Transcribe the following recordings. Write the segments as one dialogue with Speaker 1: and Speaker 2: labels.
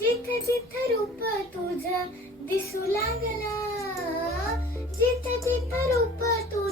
Speaker 1: जिथ जिथ रूप तुझ दिसू लागला जिथ जिथ रूप तुझ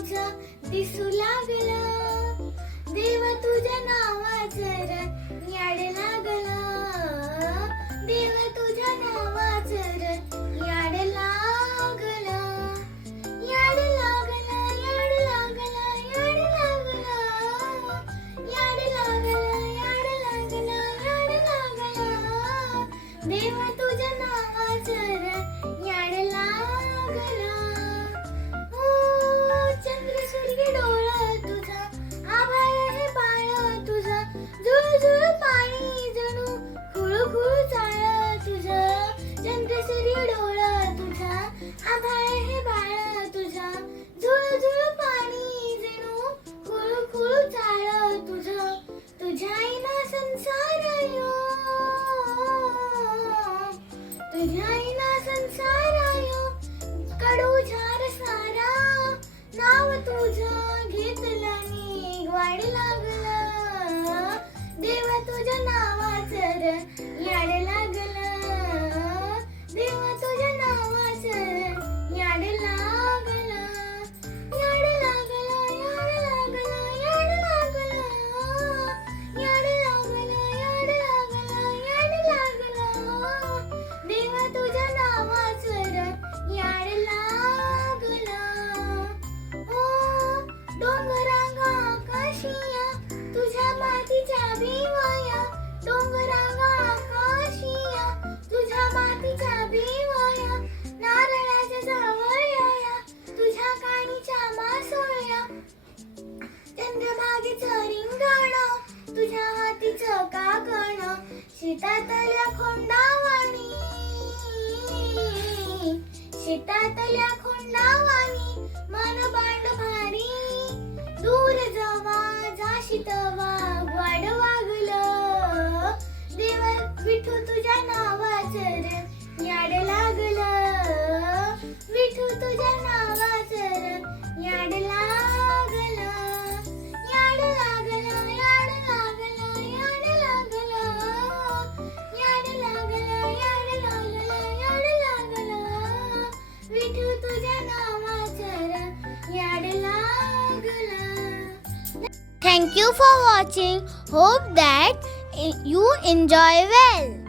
Speaker 1: Ciao a tutti! बागेच रिंगण तुझ्या हातीच काकण शेतातल्या खोंडावाणी शेतातल्या खोंडावाणी मन बांड भारी. दूर जवा जाशितवा for watching. Hope that you enjoy well.